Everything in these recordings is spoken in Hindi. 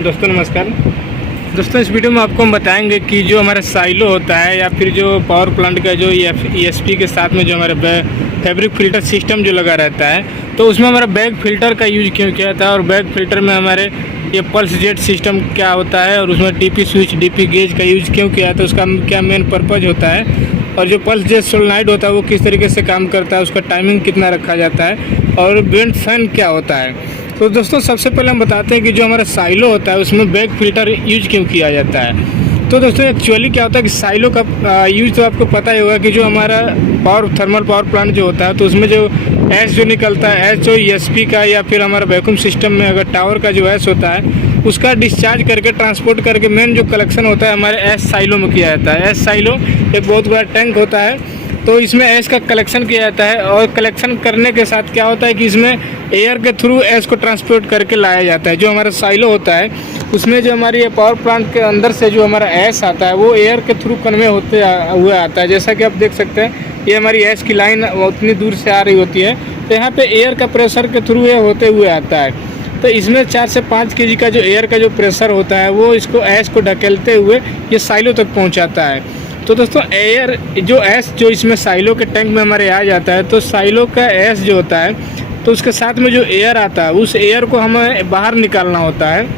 दोस्तों नमस्कार। दोस्तों इस वीडियो में आपको हम बताएंगे कि जो हमारा साइलो होता है या फिर जो पावर प्लांट का जो ESP के साथ में जो हमारे फैब्रिक फिल्टर सिस्टम जो लगा रहता है, तो उसमें हमारा बैग फिल्टर का यूज क्यों किया था और बैग फिल्टर में हमारे ये पल्स जेट सिस्टम क्या होता है और उसमें DP स्विच DP गेज का यूज क्यों किया था, उसका क्या मेन पर्पज़ होता है और जो पल्स जेट सोलेनॉइड होता है वो किस तरीके से काम करता है, उसका टाइमिंग कितना रखा जाता है और वेंट फैन क्या होता है। तो दोस्तों सबसे पहले हम बताते हैं कि जो हमारा साइलो होता है उसमें बैग फिल्टर यूज क्यों किया जाता है। तो दोस्तों एक्चुअली क्या होता है कि साइलो का यूज तो आपको पता ही होगा कि जो हमारा थर्मल पावर प्लांट जो होता है तो उसमें जो एस जो निकलता है, एस जो ESP का या फिर हमारा वैक्यूम सिस्टम में अगर टावर का जो एस होता है उसका डिस्चार्ज करके ट्रांसपोर्ट करके मेन जो कलेक्शन होता है हमारे एस साइलो में किया जाता है। एस साइलो एक बहुत बड़ा टैंक होता है, तो इसमें एस का कलेक्शन किया जाता है और कलेक्शन करने के साथ क्या होता है कि इसमें एयर के थ्रू एस को ट्रांसपोर्ट करके लाया जाता है। जो हमारा साइलो होता है उसमें जो हमारी पावर प्लांट के अंदर से जो हमारा एस आता है वो एयर के थ्रू कन्वे होते हुए आता है। जैसा कि आप देख सकते हैं ये हमारी एस की लाइन उतनी दूर से आ रही होती है, तो यहाँ पे एयर का प्रेशर के थ्रू ये होते हुए आता है। तो इसमें 4 से 5 kg का जो एयर का जो प्रेशर होता है वो इसको एस को ढकेलते हुए ये साइलो तक पहुँचाता है। तो दोस्तों एयर जो एस जो इसमें साइलो के टैंक में हमारे आ जाता है, तो साइलो का एस जो होता है तो उसके साथ में जो एयर आता है उस एयर को हमें बाहर निकालना होता है।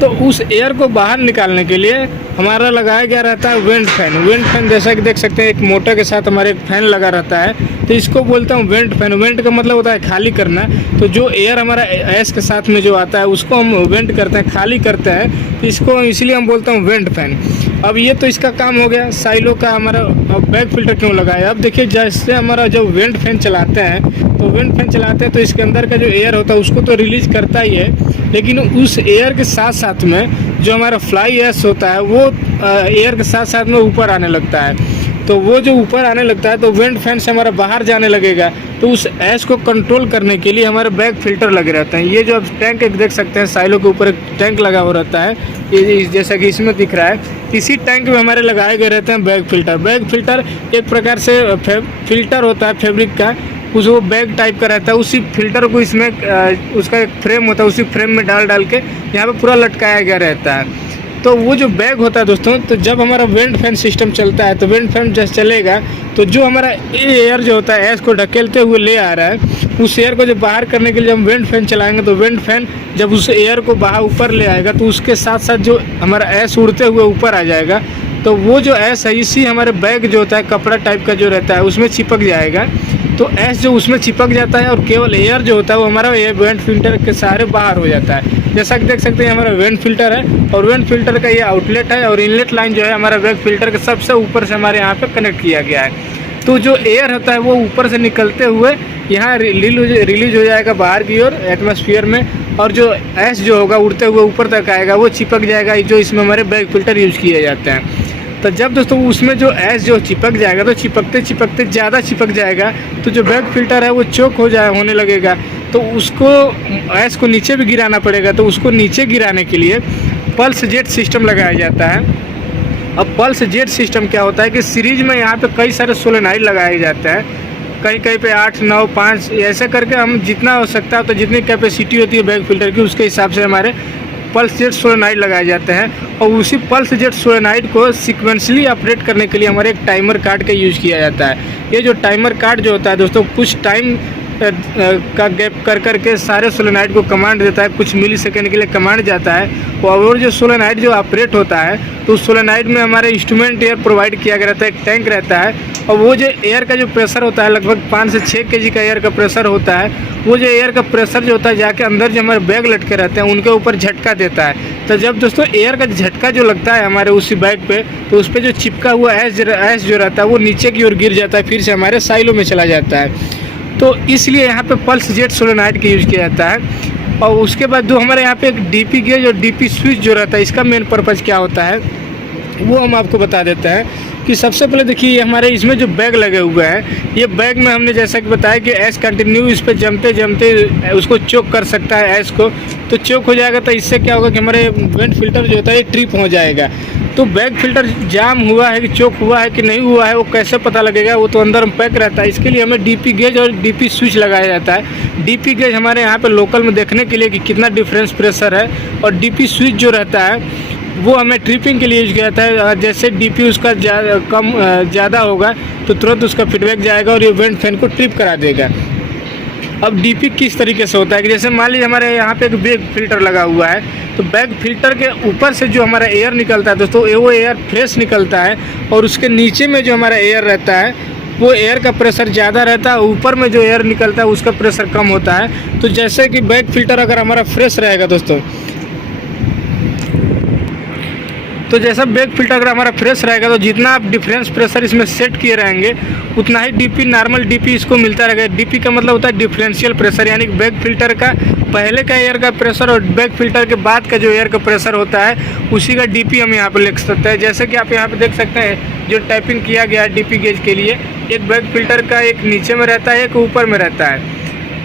तो उस एयर को बाहर निकालने के लिए हमारा लगाया गया रहता है वेंट फैन। वेंट फैन जैसा कि देख सकते हैं एक मोटर के साथ हमारे एक फैन लगा रहता है, तो इसको बोलता हूँ वेंट फैन। वेंट का मतलब होता है खाली करना। तो जो एयर हमारा एस के साथ में जो आता है उसको हम वेंट करते हैं, खाली करते हैं, तो इसको इसलिए हम बोलता हूँ वेंट फैन। अब ये तो इसका काम हो गया साइलो का। हमारा बैग फिल्टर क्यों लगाया, अब देखिए जैसे हमारा जब वेंट फैन चलाते हैं तो वेंट फैन चलाते हैं तो इसके अंदर का जो एयर होता है उसको तो रिलीज करता ही है, लेकिन उस एयर के साथ साथ में जो हमारा फ्लाई एस होता है वो एयर के साथ साथ में ऊपर आने लगता है। तो वो जो ऊपर आने लगता है तो वेंट फैन से हमारा बाहर जाने लगेगा, तो उस एस को कंट्रोल करने के लिए हमारे बैग फिल्टर लगे रहते हैं। ये जो आप टैंक एक देख सकते हैं साइलो के ऊपर एक टैंक लगा हुआ रहता है, ये जैसा कि इसमें दिख रहा है, इसी टैंक में हमारे लगाए गए रहते हैं बैग फिल्टर। बैग फिल्टर एक प्रकार से फिल्टर होता है फैब्रिक का, उस वो बैग टाइप का रहता है। उसी फिल्टर को इसमें उसका एक फ्रेम होता है, उसी फ्रेम में डाल के यहाँ पे पूरा लटकाया गया रहता है। तो वो जो बैग होता है दोस्तों, तो जब हमारा वेंट फैन सिस्टम चलता है तो वेंट फैन जब चलेगा तो जो हमारा एयर जो होता है एस को ढकेलते हुए ले आ रहा है, उस एयर को जब बाहर करने के लिए हम वेंट फैन चलाएंगे तो वेंट फैन जब उस एयर को बाहर ऊपर ले आएगा तो उसके साथ साथ जो हमारा एस उड़ते हुए ऊपर आ जाएगा। तो वो जो एस है इसी हमारे बैग जो होता है कपड़ा टाइप का जो रहता है उसमें चिपक जाएगा। तो एस जो उसमें चिपक जाता है और केवल एयर जो होता है वो हमारा वेंट फिल्टर के सहारे बाहर हो जाता है। जैसा कि देख सकते हैं हमारा वेंट फिल्टर है और वेंट फिल्टर का ये आउटलेट है और इनलेट लाइन जो है हमारा बैग फिल्टर के सबसे ऊपर से हमारे यहाँ पे कनेक्ट किया गया है। तो जो एयर होता है वो ऊपर से निकलते हुए यहाँ रिलीज हो जाएगा बाहर की ओर एटमॉस्फेयर में, और जो एस जो होगा उड़ते हुए ऊपर तक आएगा वो चिपक जाएगा, जो इसमें हमारे बैग फिल्टर यूज किए जाते हैं। तो जब दोस्तों उसमें जो एस जो चिपक जाएगा तो चिपकते चिपकते ज़्यादा चिपक जाएगा तो जो बैग फिल्टर है वो चोक होने लगेगा, तो उसको एस को नीचे भी गिराना पड़ेगा। तो उसको नीचे गिराने के लिए पल्स जेट सिस्टम लगाया जाता है। अब पल्स जेट सिस्टम क्या होता है कि सीरीज में यहाँ पे कई सारे सोलेनॉइड लगाए जाते हैं, कहीं कहीं पे 8, 9, 5 ऐसे करके हम जितना हो सकता है तो जितनी कैपेसिटी होती है बैग फिल्टर की उसके हिसाब से हमारे पल्स जेट सोलेनॉइड लगाए जाते हैं। और उसी पल्स जेट सोलेनॉइड को सीक्वेंसली ऑपरेट करने के लिए हमारे एक टाइमर कार्ड का यूज़ किया जाता है। ये जो टाइमर कार्ड जो होता है दोस्तों कुछ टाइम का गैप कर करके सारे सोलेनॉइड को कमांड देता है, कुछ मिली सेकेंड के लिए कमांड जाता है। और जो सोलेनॉइड जो ऑपरेट होता है तो उस सोलेनॉइड में हमारे इंस्ट्रूमेंट एयर प्रोवाइड किया गया रहता है, एक टैंक रहता है, और वो जो एयर का जो प्रेशर होता है लगभग 5 से 6 kg का एयर का प्रेशर होता है। वो जो एयर का प्रेशर जो होता है जाके अंदर जो हमारे बैग लटके रहते हैं उनके ऊपर झटका देता है। तो जब दोस्तों एयर का झटका जो लगता है हमारे उसी बैग पे तो उस पर जो चिपका हुआ एस जो रहता है वो नीचे की ओर गिर जाता है, फिर से हमारे साइलो में चला जाता है। तो इसलिए यहाँ पे पल्स जेट सोलेनॉइड का यूज़ किया जाता है। और उसके बाद जो हमारे यहाँ पे एक DP गेज और DP स्विच जो रहता है, इसका मेन पर्पज़ क्या होता है वो हम आपको बता देते हैं कि सबसे पहले देखिए हमारे इसमें जो बैग लगे हुए हैं, ये बैग में हमने जैसा कि बताया कि एस कंटिन्यू इस पर जमते जमते उसको चोक कर सकता है एस को, तो चोक हो जाएगा। तो इससे क्या होगा कि हमारे वेंट फिल्टर जो होता है ये ट्रिप हो जाएगा। तो बैग फिल्टर जाम हुआ है कि चोक हुआ है कि नहीं हुआ है वो कैसे पता लगेगा, वो तो अंदर में पैक रहता है। इसके लिए हमें डीपी गेज और डीपी स्विच लगाया जाता है। डीपी गेज हमारे यहाँ पे लोकल में देखने के लिए कि कितना डिफरेंस प्रेशर है, और डीपी स्विच जो रहता है वो हमें ट्रिपिंग के लिए यूज किया जाता है। जैसे डीपी उसका ज़्यादा होगा तो तुरंत उसका फीडबैक जाएगा और ये वेंट फैन को ट्रिप करा देगा। अब डीपी किस तरीके से होता है कि जैसे मान लीजिए हमारे यहाँ पे एक बैग फिल्टर लगा हुआ है, तो बैग फिल्टर के ऊपर से जो हमारा एयर निकलता है दोस्तों, वो एयर फ्रेश निकलता है, और उसके नीचे में जो हमारा एयर रहता है वो एयर का प्रेशर ज़्यादा रहता है, ऊपर में जो एयर निकलता है उसका प्रेशर कम होता है। तो जैसे कि बैग फिल्टर अगर हमारा फ्रेश रहेगा दोस्तों, तो जैसा बैग फिल्टर अगर हमारा फ्रेश रहेगा तो जितना आप डिफरेंस प्रेशर इसमें सेट किए रहेंगे उतना ही डीपी नॉर्मल डीपी इसको मिलता रहेगा। डीपी का मतलब होता है डिफरेंशियल प्रेशर, यानी कि बैग फिल्टर का पहले का एयर का प्रेशर और बैग फिल्टर के बाद का जो एयर का प्रेशर होता है उसी का डीपी हम यहाँ पर लिख सकते हैं। जैसे कि आप यहाँ पे देख सकते हैं जो टाइपिंग किया गया है डीपी गेज के लिए, एक बैग फिल्टर का एक नीचे में रहता है एक ऊपर में रहता है।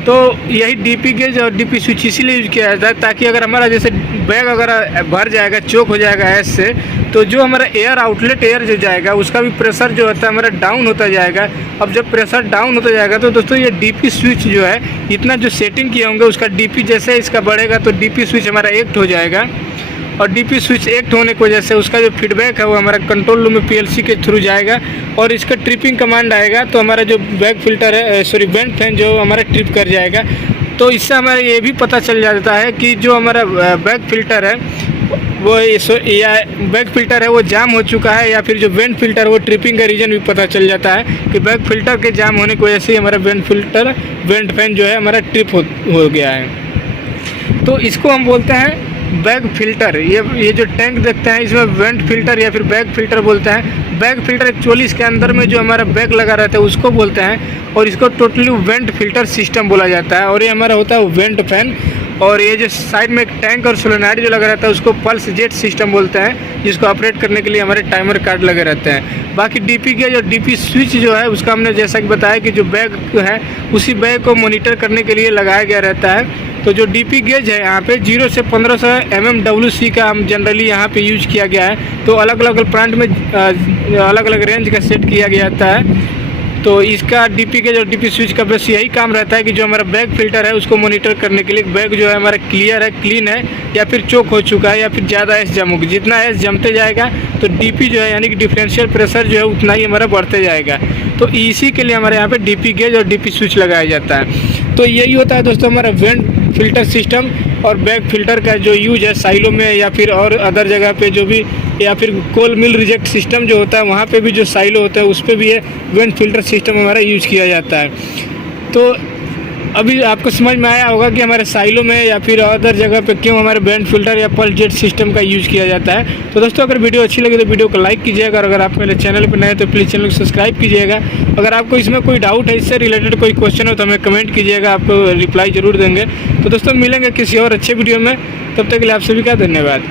तो यही डीपी गेज और डीपी स्विच इसीलिए यूज किया जाता है ताकि अगर हमारा जैसे बैग अगर भर जाएगा चोक हो जाएगा एस से, तो जो हमारा एयर आउटलेट एयर जो जाएगा उसका भी प्रेशर जो होता है हमारा डाउन होता जाएगा। अब जब प्रेशर डाउन होता जाएगा तो दोस्तों ये डीपी स्विच जो है इतना जो सेटिंग किए होंगे उसका डीपी जैसे इसका बढ़ेगा तो डीपी स्विच हमारा एक्ट हो जाएगा, और डीपी स्विच एक्ट होने की वजह से उसका जो फीडबैक है वो हमारा कंट्रोल रूम में पीएलसी के थ्रू जाएगा और इसका ट्रिपिंग कमांड आएगा, तो हमारा जो बैग फिल्टर है वेंट फैन जो हमारा ट्रिप कर जाएगा। तो इससे हमारा ये भी पता चल जाता है कि जो हमारा बैग फिल्टर है वो या बैग फिल्टर है वो जाम हो चुका है, या फिर जो वेंट फिल्टर वो ट्रिपिंग का रीजन भी पता चल जाता है कि बैग फिल्टर के जाम होने की वजह से हमारा वेंट फैन जो है हमारा ट्रिप हो गया है। तो इसको हम बोलते हैं बैग फिल्टर। ये जो टैंक देखते हैं इसमें वेंट फिल्टर या फिर बैग फिल्टर बोलते हैं। बैग फिल्टर एक्चुअली इसके अंदर में जो हमारा बैग लगा रहता है उसको बोलते हैं, और इसको टोटली वेंट फिल्टर सिस्टम बोला जाता है। और ये हमारा होता है वेंट फैन, और ये जो साइड में एक टैंक और सोलेनॉइड जो लगा रहता है उसको पल्स जेट सिस्टम बोलते हैं, जिसको ऑपरेट करने के लिए हमारे टाइमर कार्ड लगे रहते हैं। बाकी डीपी गेज और डीपी स्विच जो है उसका हमने जैसा कि बताया कि जो बैग है उसी बैग को मॉनिटर करने के लिए लगाया गया रहता है। तो जो डीपी गेज है यहाँ पे 0 से 1500 mmWc का हम जनरली यहाँ पे यूज किया गया है। तो अलग अलग ब्रांड में अलग अलग रेंज का सेट किया गया था है। तो इसका डीपी गेज और डीपी स्विच का बस यही काम रहता है कि जो हमारा बैग फिल्टर है उसको मॉनिटर करने के लिए बैग जो है हमारा क्लियर है, क्लीन है, या फिर चोक हो चुका है, या फिर ज़्यादा एस जम होगी। जितना एस जमते जाएगा तो डीपी जो है यानी कि डिफरेंशियल प्रेशर जो है उतना ही हमारा बढ़ते जाएगा। तो इसी के लिए हमारे यहाँ पे डीपी गेज और डीपी स्विच लगाया जाता है। तो यही होता है दोस्तों हमारा वेंट फिल्टर सिस्टम और बैग फिल्टर का जो यूज है साइलो में या फिर और अदर जगह पे जो भी, या फिर कोल मिल रिजेक्ट सिस्टम जो होता है वहाँ पे भी जो साइलो होता है उस पर भी ये वेंट फिल्टर सिस्टम हमारा यूज किया जाता है। तो अभी आपको समझ में आया होगा कि हमारे साइलो में या फिर अदर जगह पे क्यों हमारे वेंट फिल्टर या पल्स जेट सिस्टम का यूज़ किया जाता है। तो दोस्तों अगर वीडियो अच्छी लगे तो वीडियो को लाइक कीजिएगा, और अगर आप मेरे चैनल पर नए तो प्लीज़ चैनल को सब्सक्राइब कीजिएगा। अगर आपको इसमें कोई डाउट है, इससे रिलेटेड कोई क्वेश्चन हो तो हमें कमेंट कीजिएगा, आपको रिप्लाई ज़रूर देंगे। तो दोस्तों मिलेंगे किसी और अच्छे वीडियो में, तब तक के लिए आप सभी का धन्यवाद।